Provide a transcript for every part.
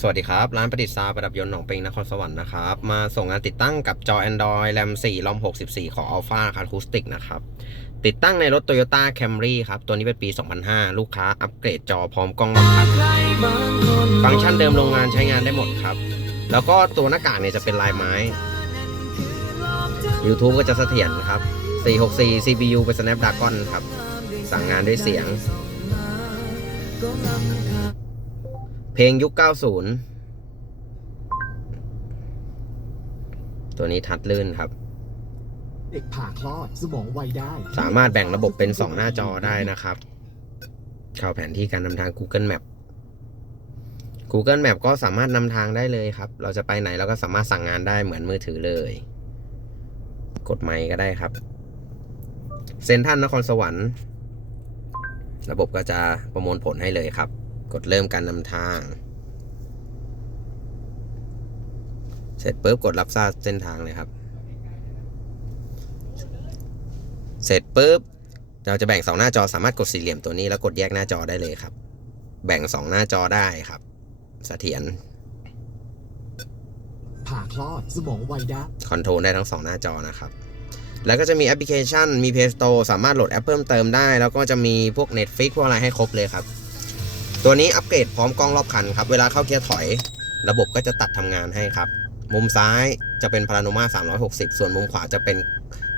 สวัสดีครับ ร้านประดิษฐ์ซาประดับยนต์หนองปิงนครสวรรค์นะครับ มาส่งงานติดตั้งกับจอ Android RAM 4 ROM 64 ของ Alpha Acoustic นะครับ ติดตั้งในรถ Toyota Camry ครับ ตัวนี้เป็นปี 2005 ลูกค้าอัปเกรดจอพร้อมกล้องคันฟังก์ชันเดิมโรงงานใช้งานได้หมดครับ แล้วก็ตัวหน้ากากเนี่ยจะเป็นลายไม้ YouTube ก็จะเสถียรครับ 464 CPU เป็น Snapdragon ครับ สั่งงานด้วยเสียง เพลงยุค 90 ตัวนี้ทัดลื่นครับ เด็กผ่าคลอดสมองไวได้ สามารถแบ่งระบบเป็น 2 หน้าจอได้นะครับ เข้าแผนที่การนำทาง Google Map Google Map ก็สามารถนำทางได้เลยครับ เราจะไปไหนเราก็สามารถสั่งงานได้เหมือนมือถือเลย กดไมค์ก็ได้ครับ เซนทรันนครสวรรค์ ระบบก็จะประมวลผลให้เลยครับ กดเริ่มการนำทาง เสร็จปุ๊บกดรับทราบเส้นทางเลยครับ เสร็จปุ๊บเราจะแบ่ง 2 หน้าจอสามารถกดสี่เหลี่ยมตัวนี้แล้วกดแยกหน้าจอได้เลยครับ แบ่ง 2 หน้าจอได้ครับเสถียรผ่าคลอดสมองไวได้คอนโทรลได้ทั้ง 2 หน้าจอนะครับ แล้วก็จะมีแอปพลิเคชัน มี Play Store สามารถโหลดแอปเพิ่มเติมได้ แล้วก็จะมีพวก Netflix พวกอะไรให้ครบเลยครับ ตัวนี้อัปเกรดพร้อมกล้องรอบคันครับ เวลาเข้าเกียร์ถอย ระบบก็จะตัดทำงานให้ครับ มุมซ้ายจะเป็นพาราโนมา360 ส่วนมุมขวาจะเป็น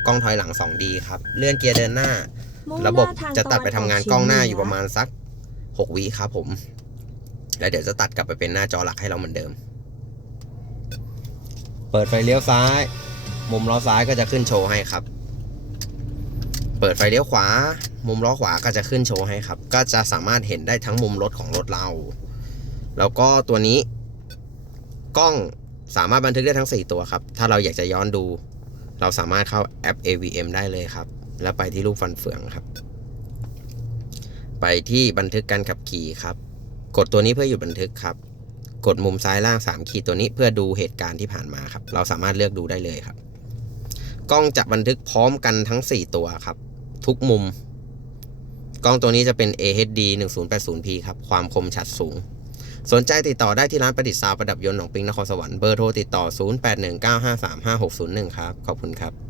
กล้องถอยหลัง 2D ครับ เลื่อนเกียร์เดินหน้า ระบบจะตัดไปทำงานกล้องหน้าอยู่ประมาณสัก 6วิครับผม แล้วเดี๋ยวจะตัดกลับไปเป็นหน้าจอหลักให้เราเหมือนเดิม เปิดไฟเลี้ยวซ้าย มุมล้อซ้ายก็จะขึ้นโชว์ให้ครับ เปิดไฟเลี้ยวขวา มุมล้อขวาก็จะขึ้นโชว์ให้ครับ ก็จะสามารถเห็นได้ทั้งมุมรถของรถเรา แล้วก็ตัวนี้กล้องสามารถบันทึกได้ทั้ง 4 ตัวครับ ถ้าเราอยากจะย้อนดู เราสามารถเข้าแอป AVM ได้เลยครับ แล้วไปที่รูปฟันเฟืองครับ ไปที่บันทึกการขับขี่ครับ กดตัวนี้เพื่อหยุดบันทึกครับ กดมุมซ้ายล่าง3ขีดตัวนี้เพื่อดูเหตุการณ์ที่ผ่านมาครับ เราสามารถเลือกดูได้เลยครับ กล้องจะบันทึกพร้อมกันทั้ง 4 ตัวครับ ทุกมุม กล้องตัวนี้จะเป็น AHD 1080p ครับ ความคมชัดสูง สนใจติดต่อได้ที่ร้านประดิษฐ์ซาวประดับยนต์หนองปิงนครสวรรค์เบอร์โทรติดต่อ 0819535601 ครับ ขอบคุณครับ